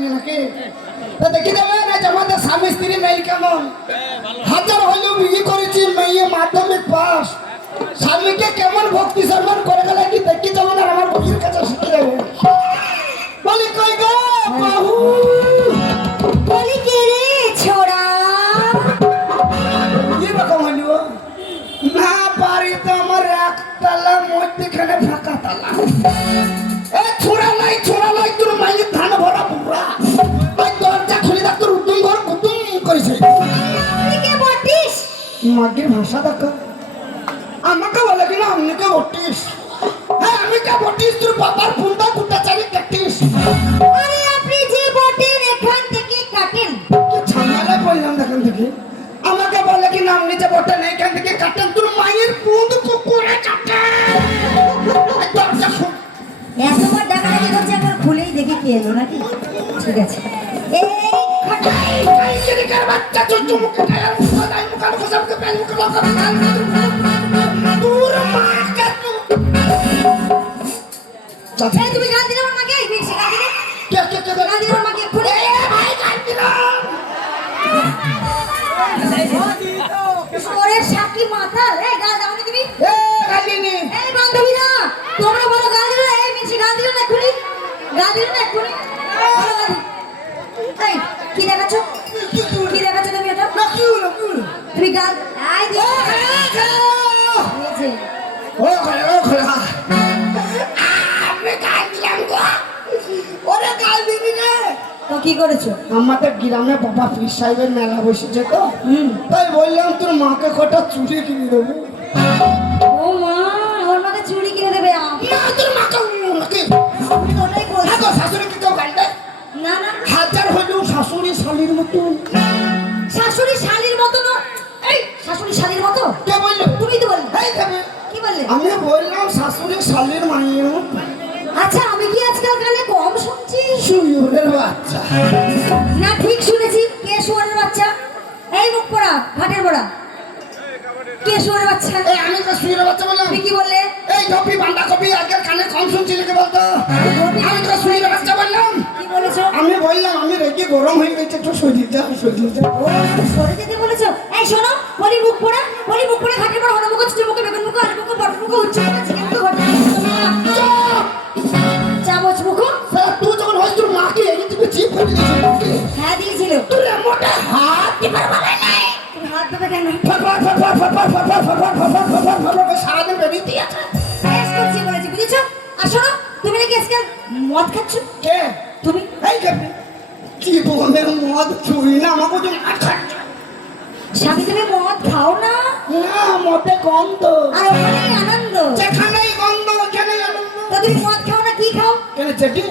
পারিনি নাকি তো দেখি দেবে না যে আমাদের স্বামী স্ত্রী মেয়ে কেমন হাজার হলেও বিয়ে করেছি মেয়ে মাধ্যমিক পাস স্বামীকে কেমন ভক্তি সম্মান করে গেলে কি দেখি যাবো না আমার বইয়ের কাছে শিখে যাবে বলি কই গো বাহু বলি কে রে ছোড়া এরকম হলো না পারি তো আমার একতলা মধ্যখানে ফাঁকা তালা এ ছোড়া নাই তোর মাইয়ের ধান ভরা পুরা ওই দরজা খুলে দেখ তোর উদ্যম ঘর কুতুম করেছে তুই কে বটিস মাগির ভাষা দেখো আমাকে বলে কিনা আপনি কে বটিস হ্যাঁ আমি কে বটিস তোর বাবার ফুলটা কুটা চারি কাটিস আরে আপনি যে বটেন এখান থেকে কাটেন ঝামেলায় পড়লাম দেখান থেকে আমাকে বলে কিনা আপনি যে বটেন এখান থেকে কাটেন তোর মায়ের পুঁদ কুকুরে কাটে দরজা খুল এতবার ডাকাডাকি করছে একবার খুলেই দেখি কে এলো নাকি ঠিক আছে এই খাটাই খাই জেরিকার বাচ্চা চুচু মুখে টায়ার মুখে দাই মুখে মুখে সবকে পেন মুখে লকা তোর মা কে তু এই তুমি গান দিলে আমার মাকে এই বেশি গান দিলে কে গান দিলে আমার মাকে খুলে ভাই গান দিলাম ওরে সাকি মাথা এই গান দাও নি তুমি এ গালিনি এই বান্ধবীরা তোমরা বলো গান দিলে এই মিছি গান দিলে না খুলি গান দিলে না খুলি এই কি দেখাচ্ছ তুমি এটা না কি হলো তুমি গান আই দি ও খলে আমি গান দিলাম গো ওরে গান দিবি রে তো কি করেছো আমাদের গ্রামে বাবা পীর সাহেবের মেলা বসেছে তো তাই বললাম তোর মাকে কটা চুড়ি কিনে দেবো ও মা ওর মাকে চুড়ি কিনে দেবে না তোর মাকে নাকি আমি তো ওটাই বলছি হ্যাঁ তো শাশুড়ি কি কেউ গাল দেয় না না হাজার হলেও শাশুড়ি শালির মতো শাশুড়ি শালীর মতো না এই শাশুড়ি শালীর মতো কে বললো তুমি তো বললে এই খাবে কি বললে আমি বললাম শাশুড়ি শালির মায়ের মতো আচ্ছা আমি কি আজকাল কানে কম শুনছি শুয়োরের বাচ্চা না ঠিক শুনেছি কে শুয়োরের বাচ্চা এই মুখ পড়া ঘাটের পড়া কে শুয়োরের বাচ্চা এই আমি তো শুয়োরের বাচ্চা বললাম তুমি কি বললে এই কপি বাঁধা কপি আগের কানে কম শুনছি লিখে বলতো আমি তো শুয়োরের বাচ্চা বললাম কি বলেছো আমি বললাম আমি রেগে গরম হয়ে গেছে একটু সরিয়ে যা ও সরে যেতে বলেছো এই শোনো বলি মুখ পড়া ঘাটের পড়া হনমুখ চিঠি মুখে বেগুন মুখ আলু মুখ বট মুখ উচ্চ মুখ চিকেন মুখ ঘটে চামচ মুখ তুই যখন হয় তোর মাকে এই তুমি চিপ করে দিয়েছিস হ্যাঁ দিয়েছিল তোর মোটা হাত দিবার বলে নাই তুমি হাত দেবে কেন সারাদিন বেরিয়ে দিয়েছে বেশ করছি বলেছি বুঝেছো আর শোনো তুমি নাকি আজকে মদ খাচ্ছ কে তুমি এই খাবি কি বলে মদ চুরি না আমাকে তো মাছ খাচ্ছে স্বামী তুমি মদ খাও না না মদে গন্ধ আর ওখানেই আনন্দ যেখানেই গন্ধ ওখানেই আনন্দ তো তুমি মদ খাও না কি খাও কেন চেটি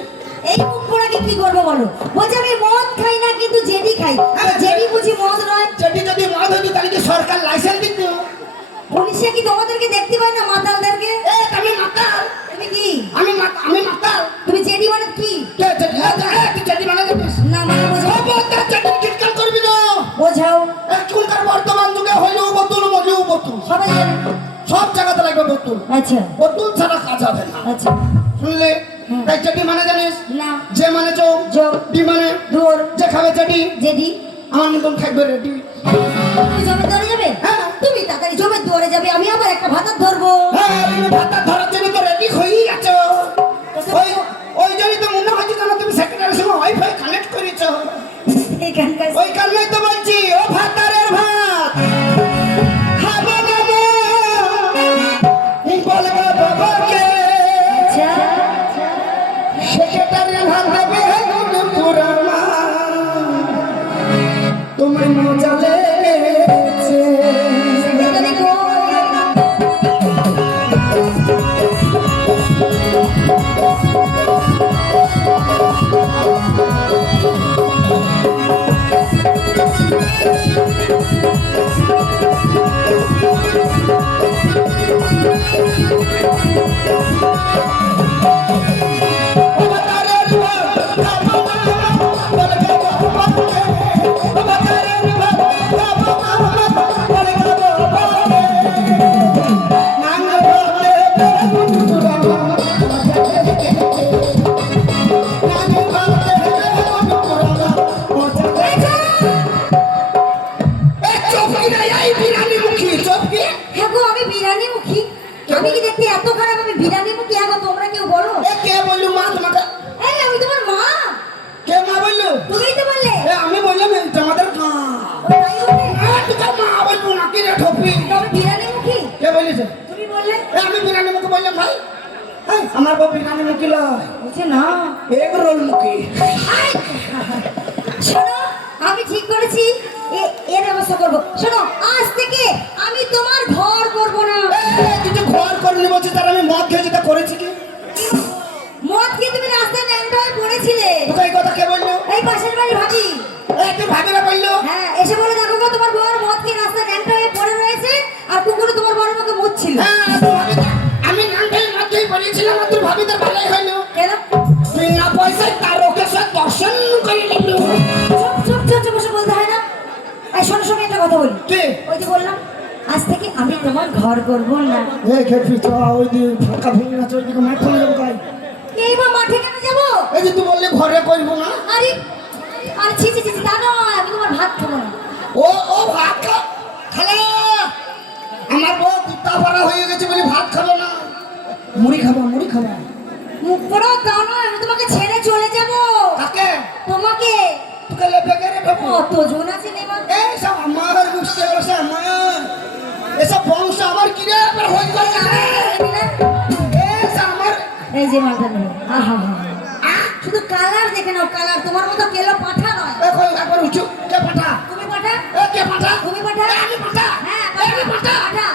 এই মুখ পোড়াকে কি করবো বলো বলছে আমি মদ খাই না কিন্তু জেডি খাই জেডি বুঝি মদ নয় চেটি যদি মদ হতো তাহলে কি সরকার লাইসেন্স দিত পুলিশে কি তোমাদেরকে দেখতে পায় না মাতালদেরকে আমি মাতাল তুমি কি আমি মাতাল তুমি জেডি মানে কি কে চেটি তুই চেটি মানে দিস না মানে বোঝাও চেটি চিৎকার করবি না বোঝাও এখনকার বর্তমান যুগে হইলেও বোতল মজেও বোতল সবাই জানে সব জায়গাতে লাগবে বোতল আচ্ছা বোতল ছাড়া কাজ হবে না আচ্ছা শুনলে তাই চেটি মানে জানিস না যে মানে চোখ যোগ ডি মানে দূর যে খাবে চেটি জেডি আমার মতন খাইবে রেডি তুমি জমের দুয়ারে যাবে হ্যাঁ। তুমি তাড়াতাড়ি জমের দুয়ারে যাবে আমি আবার একটা ভাতার ধরবো হ্যাঁ তুমি ভাতা ধরার জন্য তো রেডি হয়েই আছো ওই ওই জন্যই তো মনে হচ্ছে যেন তুমি সেকেন্ডারের সময় ওয়াইফাই কানেক্ট করেছ এখানকার ওই কারণেই তো বলছি ও ভাতারের ভাত খাবো না বলবো বাবাকে আচ্ছা সেকেন্ডারের ভাত হবে পুরানা তুমি মজা লেগেছে সেক্রেটারি কই আমার বউ বিরিয়ানি মুখি লয়, বলছে না। এগ রোল মুখি। আই! শোনো, আমি ঠিক করেছি এর ব্যবস্থা করবো। শোনো, আজ থেকে আমি তোমার ঘর করবো না। তুই যে ঘর করলি বলছিস, তার আমি মদ খেয়ে যেটা করেছি কি? মদ খেয়ে তুমি রাস্তায় ন্যাংটা হয়ে পড়েছিলে। তোকে এই কথা কে বললো? এই পাশের বাড়ি ভাবি। তুই ভাবিরা বললো? হ্যাঁ, এসে বলে দেখো গো, তোমার বর মদ খেয়ে রাস্তায় ন্যাংটা হয়ে পড়ে রয়েছে আর কুকুরে তোমার বড় মুখে মুছছিল। আমি নামটাই মধ্যেই বলেছিলাম, আর তোর ভাবিদের ভালোই হইলো। কেন? বিনা পয়সায় তার ওকে সে দর্শন করে নিল। চুপ চুপ চুপ বসে বলতে হয় না। এই শোনো শোনো, একটা কথা বলি। কি? ওই যে বললাম আজ থেকে আমি তোমার ঘর করবো না। এই খেপি তো ওই যে ফাঁকা ভূমি আছে, ওইদিকে মাঠ চলে যাবো তাই। এই বা মাঠে কেন যাবো? এই যে তুই বললি ঘরে করবো না। আরে আরে ছি ছি ছি, তা নয়, আমি তোমার ভাত খাবো না। ও ও ভাত খালে আমার বউ কুত্তা পাড়া হয়ে গেছে বলে ভাত খাবো না, মুড়ি খাবো, মুড়ি খাবো। মুখ পড়ো, তা নয়, আমি তোমাকে ছেড়ে চলে যাবো। কাকে? তোমাকে। তোকে লেপে গেলে ঢোকো। কতজন আছে নেবা? এই সব আমার বুঝতে পারছে, আমার এসব বংশ আমার কি রে হয়ে গেছে। আমার এই যে মালটা নেই। আহা শুধু কালার দেখে নাও, কালার। তোমার মতো কেলো পাঠা নয়। এখন একবার উঁচু। কে পাঠা? তুমি পাঠা? কে পাঠা? তুমি পাঠা? আমি পাঠা। হ্যাঁ, আমি পাঠা। পাঠা।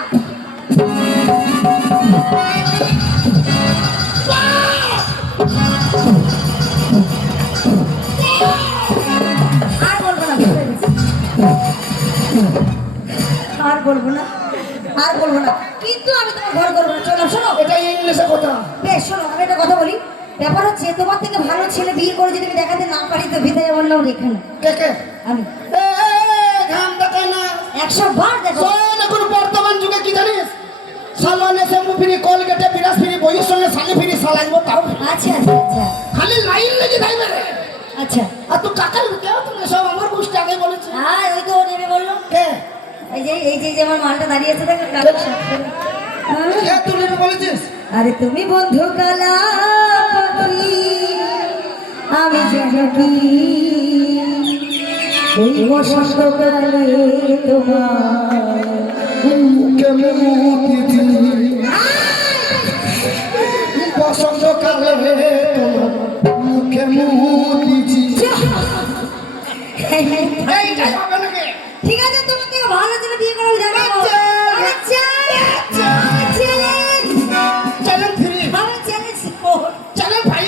আর বলবো না, বুঝে গেছি। আর বলবো না, আর বলবো না, কিন্তু আমি তোমার ঘর করবো না। চলো শোনো, এটা ইংলিশে কথা। বেশ শোনো, আমি একটা কথা বলি। ব্যাপার হচ্ছে, তোমার থেকে ভালো ছেলে বিয়ে করে যদি আমি দেখাতে না পারি তো বিদায় আমার নাম রেখে না। কে কে? আমি ঘাম দেখায় না। 100 বার দেখো। শোন, এখন বর্তমান যুগে কি জানিস, সালানে শ্যাম্পু ফ্রি, কলগেটে বিরাস ফ্রি, বইয়ের সঙ্গে শালি ফ্রি, সালাইবো তাও free। আচ্ছা আচ্ছা আচ্ছা খালি লাইন লেগে যাইবে রে। আচ্ছা। আর তুই টাকা লুকে তুমি সব আমার গোষ্ঠী আগে বলেছে। আর ওই তো ও নেবে বললো। কে? এই যে আমার মালটা দাঁড়িয়ে আছে দেখো, কালো শার্ট পরে। কে তুই নেবে বলেছিস? আরে তুমি বন্ধু কালা পাখি, আমি জানি এই বসন্তকালে তোমার মুখে মুখি বসন্তকালে তোমার মুখে মুখি। এইটাই হবে নাকি? ঠিক আছে, তোমাকে ভালো ছেলে বিয়ে করা যাবে। আচ্ছা। আচ্ছা চ্যালেঞ্জ, চ্যানেল ফ্রি, আমি চ্যালেঞ্জ চ্যানেল ভাই।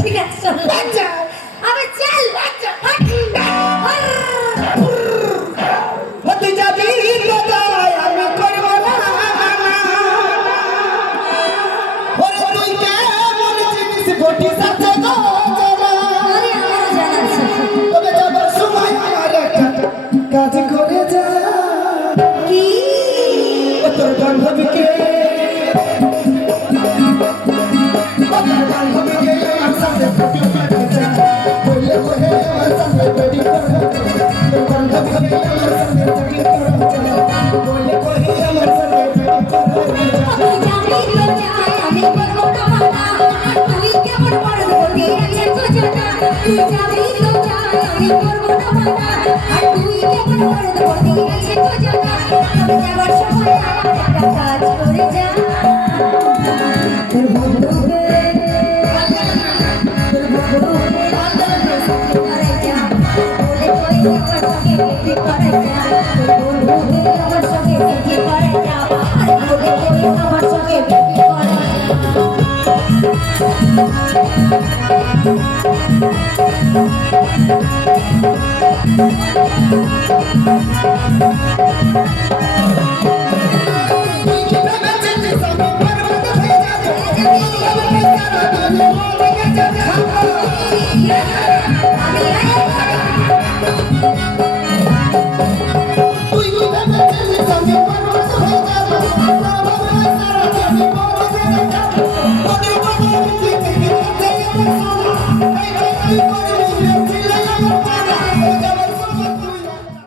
ঠিক আছে চলো। আচ্ছা আমি চল। তুই যাবি কোথায়? আমি করবো না। ওরে তুই কেমন জিনিস ঘটিস আছে গো জানা। আরে আমারও জানা আছে। তবে যাবার সময় আমার একটা কাজ করে যা। কি? ও তোর বান্ধবীকে, ও তোর বান্ধবীকে আমার সাথে ফটো তুলতে যা। বললে ওহে আমার সাথে বেডি করে যা। তোর বান্ধবীকে আমার সাথে বেডি করে যা। বললে ওহে আমার সাথে বেডি করে যা। তুই যাবি তো যাই, আমি করবো না মানা। তুই কেমন মরদ বলি আছে তো জানা। তুই যাবি তো যাই, আমি করবো না মানা। আর তুই কেমন মরদ বলি আছে তো জানা। তবে যাবার সময় আমার একটা কাজ করে যা। তোর বন্ধুকে, তোর বন্ধুকে সাথে করে যা। বলে কই আমার সঙ্গে বিক্রি করে যা। তোর বন্ধুকে আমার সঙ্গে বিক্রি করে যা। আর বলে কই আমার সঙ্গে বিক্রি করে তুই কি ভেবেছিস আমি বরবাদ হয়ে যাবো? আমি সারা দুনিয়া মনে গেছে খাবো।